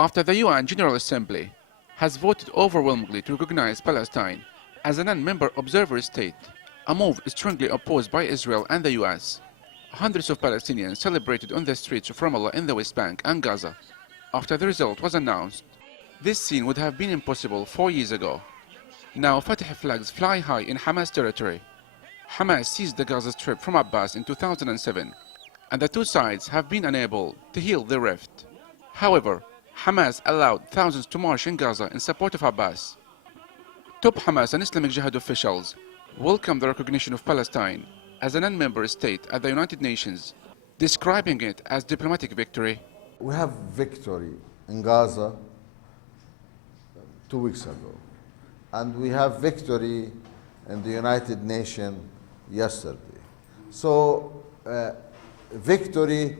After the UN General Assembly has voted overwhelmingly to recognize Palestine as a non-member observer state, a move strongly opposed by Israel and the US, hundreds of Palestinians celebrated on the streets of Ramallah in the West Bank and Gaza after the result was announced. This scene would have been impossible 4 years ago. Now Fatah flags fly high in Hamas territory. Hamas seized the Gaza Strip from Abbas in 2007, and the two sides have been unable to heal the rift. However, Hamas allowed thousands to march in Gaza in support of Abbas. Top Hamas and Islamic Jihad officials welcomed the recognition of Palestine as a non-member state at the United Nations, describing it as diplomatic victory. We have victory in Gaza 2 weeks ago, and we have victory in the United Nations yesterday. So victory,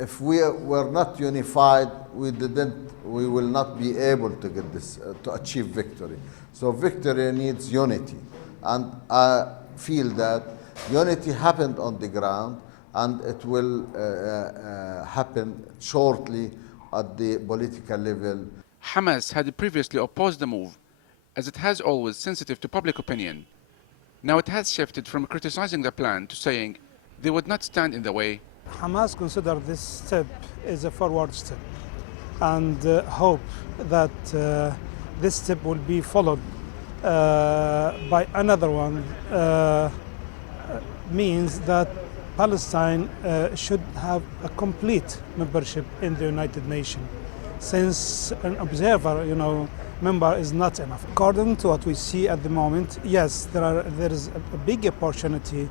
if we were not unified, we will not be able to get this, to achieve victory. So victory needs unity, and I feel that unity happened on the ground, and it will happen shortly at the political level. Hamas had previously opposed the move, as it has always sensitive to public opinion. Now it has shifted from criticizing the plan to saying they would not stand in the way. Hamas consider this step as a forward step and hope that this step will be followed by another one, means that Palestine should have a complete membership in the United Nations, since an observer, member is not enough. According to what we see at the moment, yes, there is a big opportunity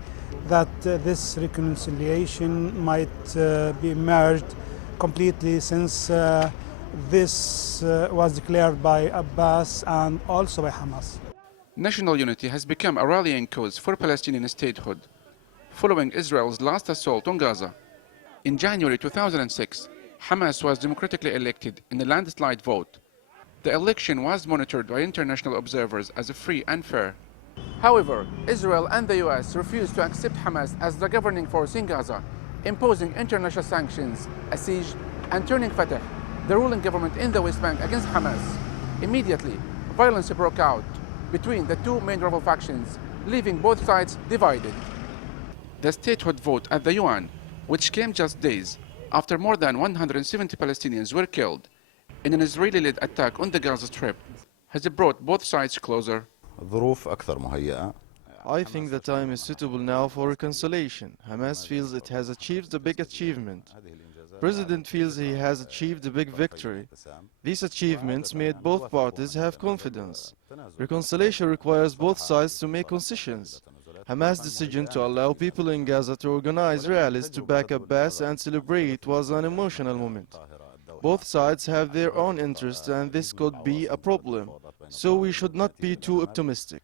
that this reconciliation might be merged completely, since this was declared by Abbas and also by Hamas. National unity has become a rallying cause for Palestinian statehood, following Israel's last assault on Gaza. In January 2006, Hamas was democratically elected in a landslide vote. The election was monitored by international observers as free and fair. However, Israel and the US refused to accept Hamas as the governing force in Gaza, imposing international sanctions, a siege, and turning Fatah, the ruling government in the West Bank, against Hamas. Immediately, violence broke out between the two main rival factions, leaving both sides divided. The statehood vote at the UN, which came just days after more than 170 Palestinians were killed in an Israeli-led attack on the Gaza Strip, has brought both sides closer. I think the time is suitable now for reconciliation. Hamas feels it has achieved a big achievement. President feels he has achieved a big victory. These achievements made both parties have confidence. Reconciliation requires both sides to make concessions. Hamas' decision to allow people in Gaza to organize rallies to back Abbas and celebrate was an emotional moment. Both sides have their own interests, and this could be a problem, so we should not be too optimistic.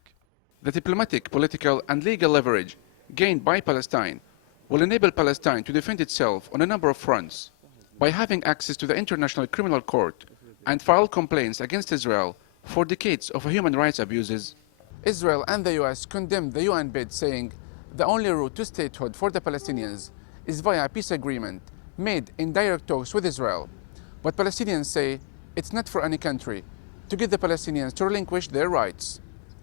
The diplomatic, political, and legal leverage gained by Palestine will enable Palestine to defend itself on a number of fronts by having access to the International Criminal Court and file complaints against Israel for decades of human rights abuses. Israel and the US condemned the UN bid, saying the only route to statehood for the Palestinians is via a peace agreement made in direct talks with Israel. But Palestinians say it's not for any country to get the Palestinians to relinquish their rights.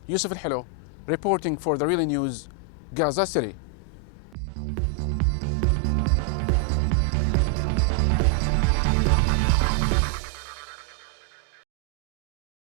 Yusuf Al-Hilo, reporting for The Real News, Gaza City.